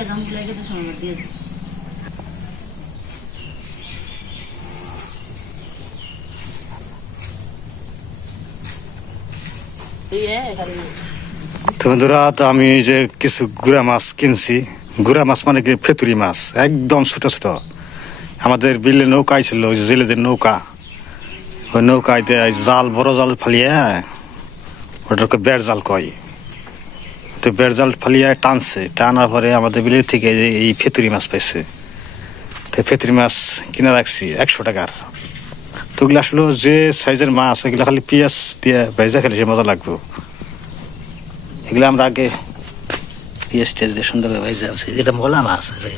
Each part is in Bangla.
একদম লাগে তো সময় দিয়ে তো বন্ধুরা, তো আমি যে কিছু গুড়া মাছ কিনছি। গুড়া মাছ মানে কি ফেতুরি মাছ, একদম ছোট ছোট। আমাদের বিলে নৌকায় ছিল, ওই যে জেলেদের নৌকা, ওই নৌকাইতে জাল, বড় জাল ফালিয়ে, ওটাকে বেড় জাল কয়। তো বেড় জাল ফালিয়ে টানছে, টানার পরে আমাদের বিলের থেকে এই ফেতুরি মাছ পাইছে। তো ফেতুরি মাছ কিনে রাখছি 100 টাকার। তো ওগুলো আসলে যে সাইজের মাছ, ওইগুলো খালি পেঁয়াজ দিয়ে ভেজা খেলে সে মজা লাগবে। এগুলো আমরা আগে পেঁয়াজ টেজ দিয়ে সুন্দর ভেজে আনছি। এটা মোলা মাছ আছে,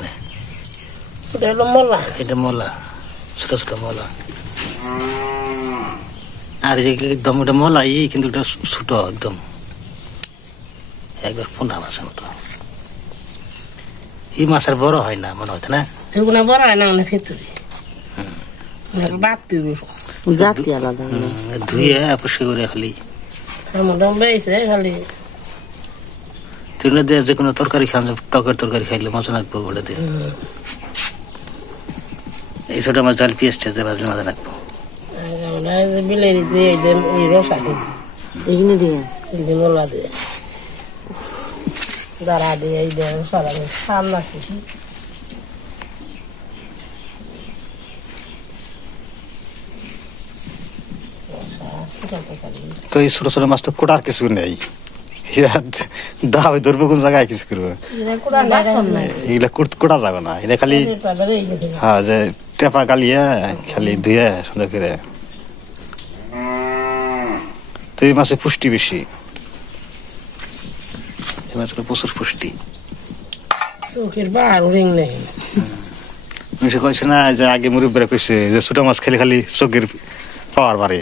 এটা মোলা, ছোট ছোট মোলা। আর একদম ওটা মোলাই, কিন্তু এটা ছোট একদম, একবার পোনা মাছের মতো। এই মাছ আর বড় হয় না মনে হয় না, এগুলো বড় হয় না, ফেতুরি জাতি আলাদা। ধুয়ে পরিষ্কার করে খালি খালি তুলে দিয়ে যে কোনো তরকারি খান, টকের তরকারি খাইলে মজা লাগবে ওটা দিয়ে। এই ছোট মাছ ডাল পেঁয়াজ টেস্ট দিয়ে ভাজলে মজা লাগবে। বিলেরি দিয়ে রসা খেয়েছি, এগুলো দিয়ে মোলা দিয়ে দাঁড়া দিয়ে এই দিয়ে রসা সামনা খেয়েছি। তো এই ছোট ছোট মাছ তো কোটার কিছু নেই, দাবে ধরবো কোন জায়গায় কিছু করবো, এগুলা কোটা যাবে না। এটা খালি হ্যাঁ যে টেপা গালিয়ে খালি ধুয়ে সুন্দর করে। তো এই মাছে পুষ্টি বেশি, এই মাছগুলো প্রচুর পুষ্টি। চোখের বার রিং নেই, সে কইছে না যে আগে মুরব্বীরা কইছে যে ছোট মাছ খেলে খালি চোখের পাওয়ার বাড়ে,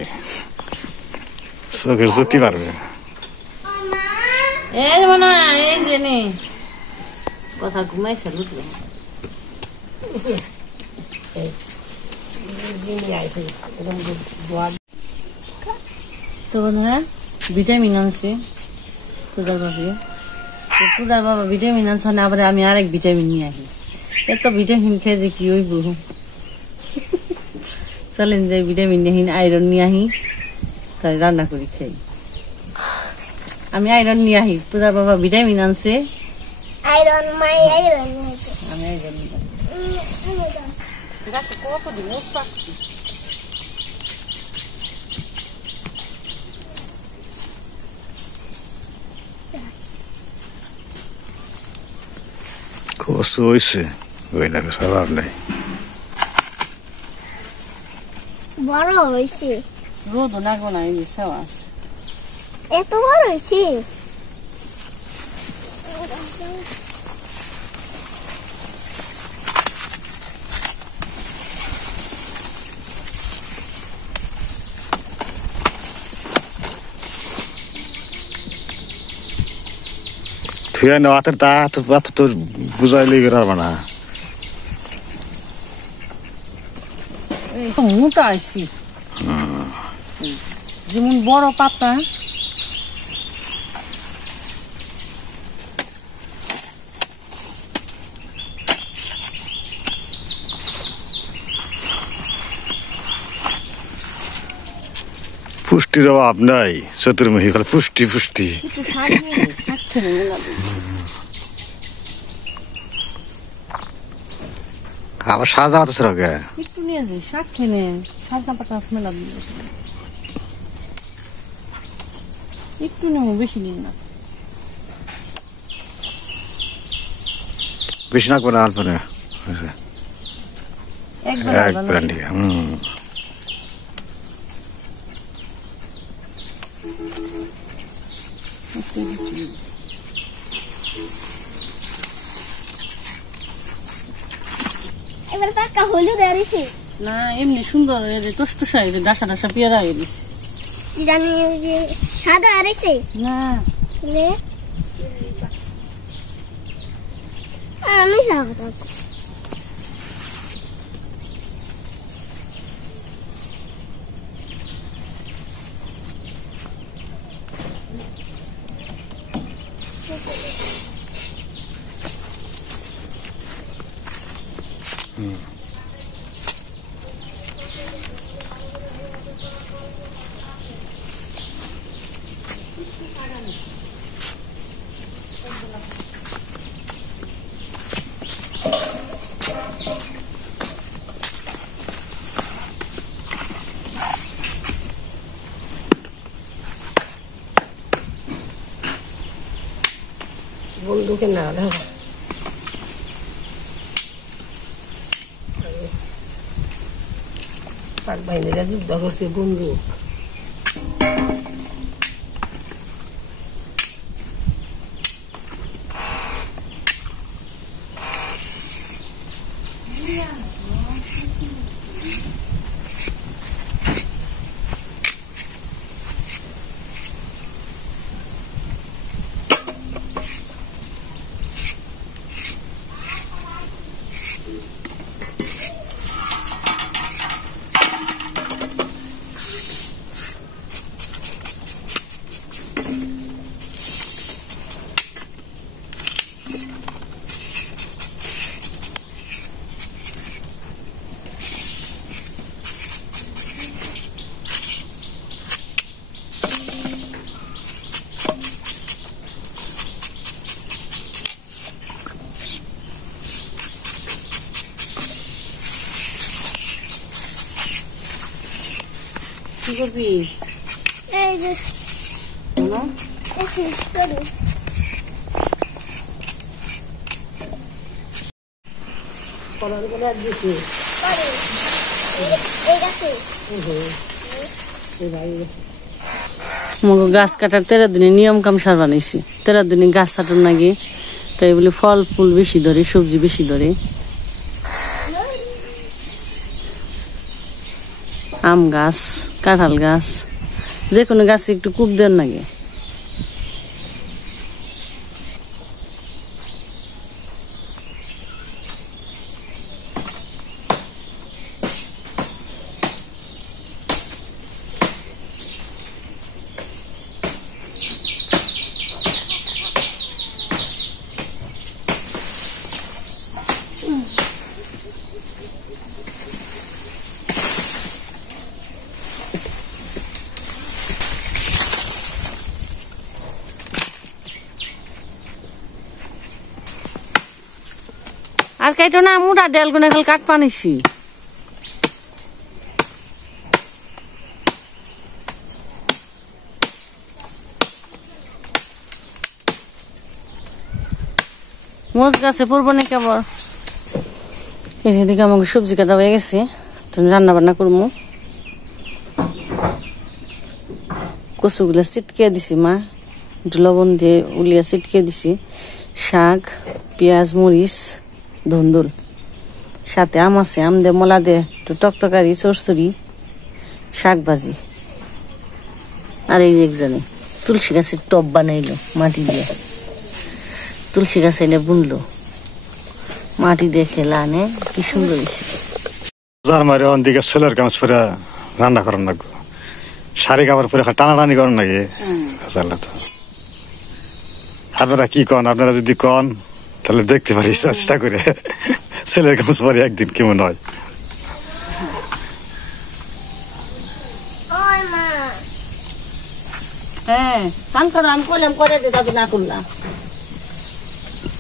চোখের জ্যোতি বাড়বে। কথা ঘুমাইছে লুটলো তো বন্ধুরা, ভিটামিন আনছে পূজার বাবা। পূজার বাবা ভিটামিন আনছে না, আবার আমি আরেক ভিটামিন নিয়ে আসি। এত ভিটামিন খেয়ে যে কি হইব, চলেন যে ভিটামিন নিয়ে আয়রন নিয়ে আসি, তাই রান্না করি খাই। আমি আয়রন নিয়ে আসি, পূজার বাবা ভিটামিন আনছে। আয়রন মাই আয়রন আমি আয়রন গাছে কতদিন পাচ্ছি। কষ্ট হয়েছে, স্বভাব নেই, বড় হয়েছে, রোদ লাগবো না, এই আছে এত বড় হয়েছে। থুয়া নেওয়া তা তো বুঝাইলে পারবে না। মোটা আইসি, যেমন বড় পাতা, পুষ্টির অভাব নাই চতুর্মুখী, পুষ্টি পুষ্টি। আবার সাজা পাতা ছিল একটু নিয়ে যাই, শাক খেলে সাজনা পাতা মেলা একটু নেব, বেশি নিন না, বেশি না করে অল্প না একবার। এবার পাকা হলুদ আরিছে না, এমনি সুন্দর টসটসা ডাসা ডাসা পেয়ারা হয়ে গেছে। জানি যে সাদা আরিছে না, আমি সাদা বন্দুকে না ধর পাক বাহিনীরা যুদ্ধ করছে বন্দুক কি করবি এই যে না এসে চলো কলার করে আর দিছি পরে এই গাছে এই ভাই আমাকে গাছ কাটার 13 দিনে নিয়ম কাম সার বানাইছি 13 দিনে গাছ কাটার নাকি তাই বলে ফল ফুল বেশি ধরে সবজি বেশি ধরে আম গাছ কাঁঠাল গাছ যে কোনো গাছে একটু কূপ দেন নাকি আর কাইটো না মুটা ডেল গুনে খাল কাট পানিছি মোজ গাছে পড়বো না কেবল এই যেদিকে আমাকে সবজি কাটা হয়ে গেছে তুমি রান্না বান্না করবো কচুগুলো ছিটকে দিছি মা একটু লবণ দিয়ে উলিয়া ছিটকে দিছি শাক পেঁয়াজ মরিচ ধুন্দুল সাথে আম আছে আম দে মলা দে একটু টকটকারি চরচড়ি শাক ভাজি আর এই একজনে তুলসী গাছের টব বানাইলো মাটি দিয়ে তুলসী গাছ এনে বুনলো মাটি দিয়ে খেলা আনে কি সুন্দর হয়েছে যার মারে অন্দিকে ছেলের কাজ করে রান্না করেন না শাড়ি কাপড় পরে টানাটানি করেন নাকি তো আপনারা কি কন আপনারা যদি কন তাহলে দেখতে পারি চেষ্টা করে ছেলের কাজ পরে একদিন কেমন হয় ওই মা হ্যাঁ স্নান করো আমি করলাম করে দে দাদু না করলাম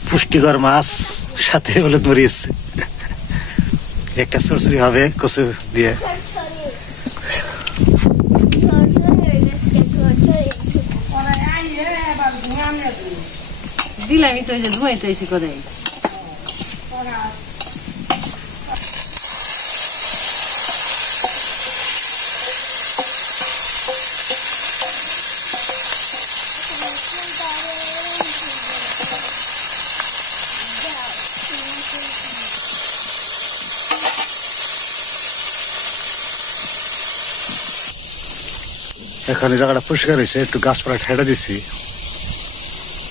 পুষ্টিকর মাছ সাথে হলুদ মরিচ একটা সরসরি হবে কচু দিয়ে দিলামই তো এই যে ধুয়াইতে এসে করে এখন এই জায়গাটা পরিষ্কার হয়েছে একটু গাছপালা ঠেড়ে দিচ্ছি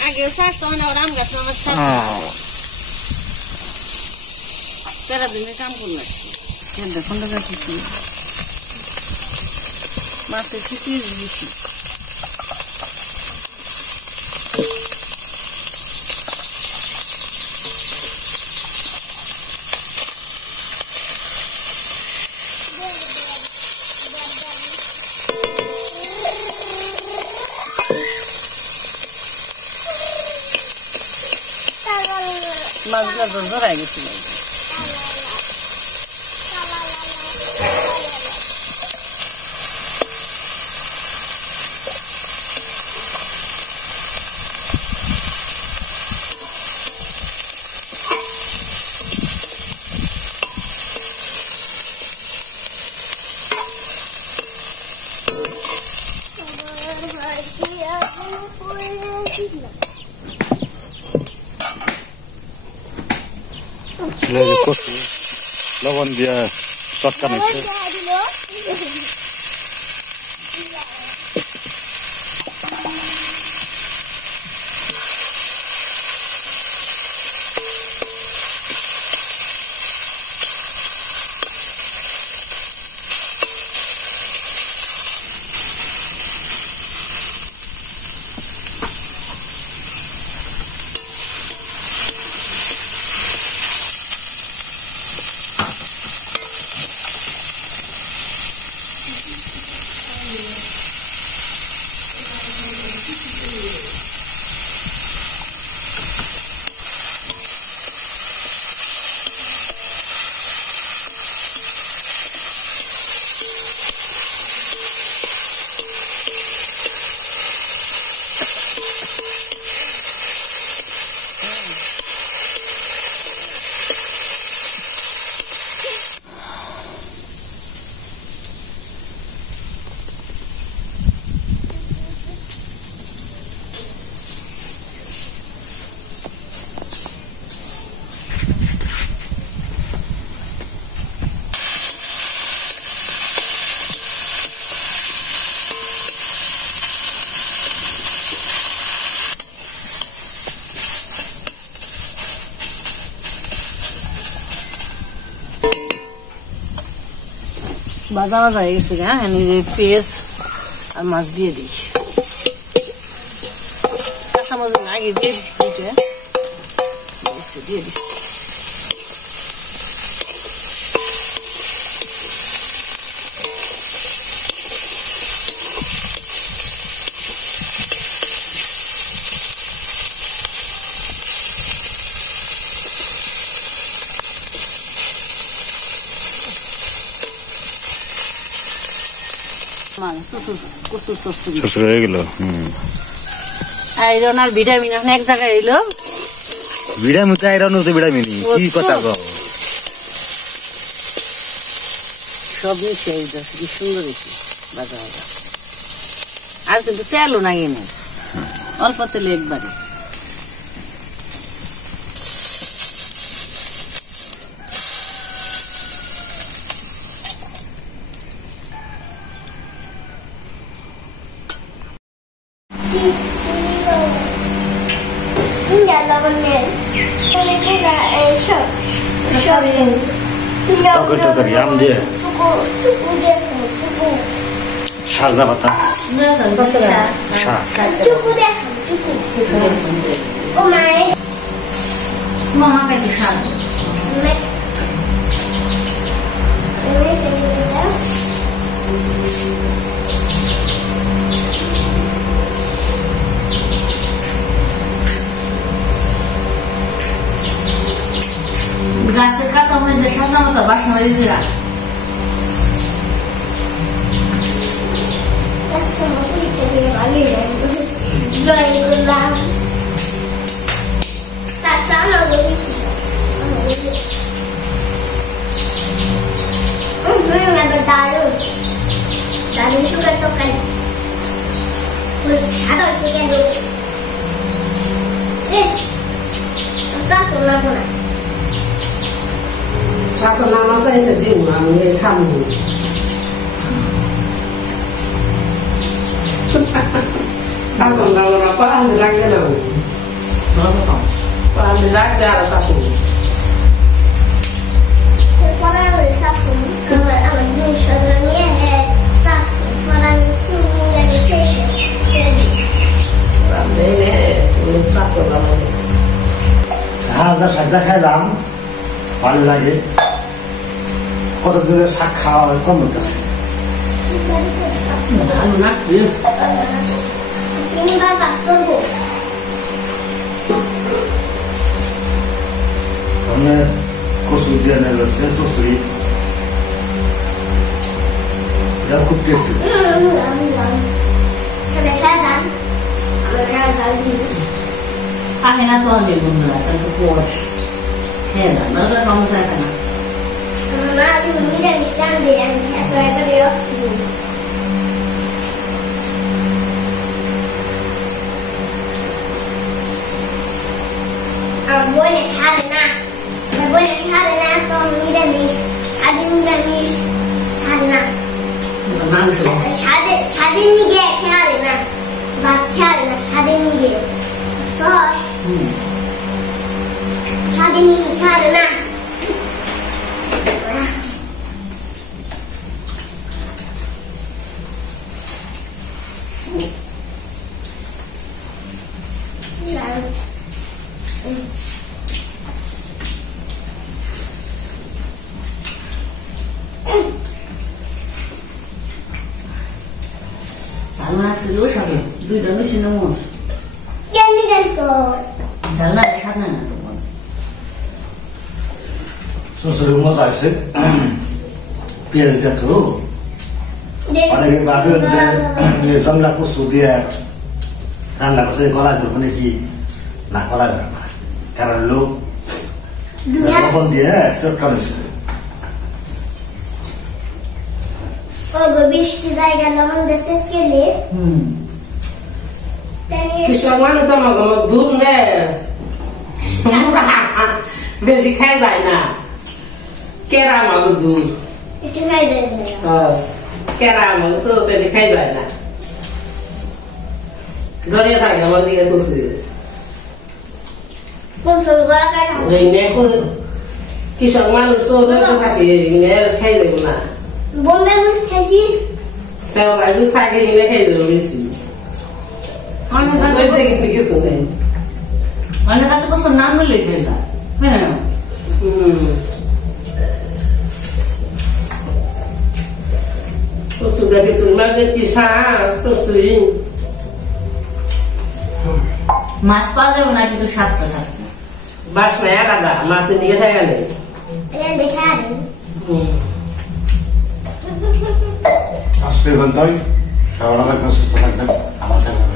আগে সারতে হয় না ওর আম গাছ আমার তেরা দিনে কাম করলে দেখুন মাছের খিচি দিয়েছি মাছগুলো তো জড়াই গেছিল কচু লবণ দিয়া চটকা নিচ্ছে ভাজা ভাজা হয়ে গেছে হ্যাঁ যে পেঁয়াজ আর মাছ দিয়ে দিই কাঁচা মাছ আগে দিয়ে দিচ্ছি দিয়ে দিচ্ছি শ্বশুর হয়ে গেল আয়রন আর ভিটামিন এখন এক জায়গায় এলো ভিটামিন তো আয়রন হচ্ছে ভিটামিন কি কথা গো সব মিশে যাচ্ছে কি সুন্দর হয়েছে ভাজা ভাজা আর কিন্তু তেলও না এনে অল্প তেলে একবারে তরকারি আম দিয়ে সাজনা পাতা শাক গাছের কাঁচা মধ্যে সাজনা পাতা বাসনা জিরা শাশুড়ি মা চাইছে দিন আমি খাবো শাশুড়ি ওরা পাহাড়ি লাগবে না পাহাড়ি লাগছে আর শাশুড়ি শাকটা খাইলাম ভালো লাগে কত দিনের শাক খাওয়া হয় কম হইতেছে সুইডেনের সেন্সরি এটা খুব tasty Sampai sekarang, mereka lagi. Akhirnya tuh ambil bunda, tentu puas. Hebat, baru kamu kena. Mama, aku tidak bisa ambil yang kayak di waktu. Boleh karena kamu tidak bisa, karena. Şadin mi gel kârına. Bak kârına şadin mi gel. Sor. Şadin mi kârına. Salma dulu sabi, dulu dulu sih nunggu. Yang ni kan so. Salma sana na tuh. সসরি মত আছে পেঁয়াজ দিয়া তো অনেকে ভাবে যে জংলা কচু দিয়ে রান্না করছে কলা ধরবো নাকি না কলা ধরবো না কারণ লোক লবণ দিয়ে চটকা মিশছে Oh, bebiş güzel gelmem desek geli. Kişiler de ama dur ne? Beşik hayda na. Kerama dur. İki kaydırdı. Kerama tuh tadi hayda na. Gaya tak yang mau dia tuh sih. Bu çocuklara kadar. Ini aku kişiler tuh tuh tadi ini hayda na. Bombamız kesin. Sen aja tak ini hayda sih. Mana Saya kasih, tak begitu nih. mana kasih kau senang dulu itu sah. Mana? Sudah betul mana kisah sesuai. Mas pas ya mana itu satu satu. Bas naya kada masih nih saya nih. Yang dekarin. আজকের গন্তব্য সবাই সুস্থ থাকবেন আমার থাকবেন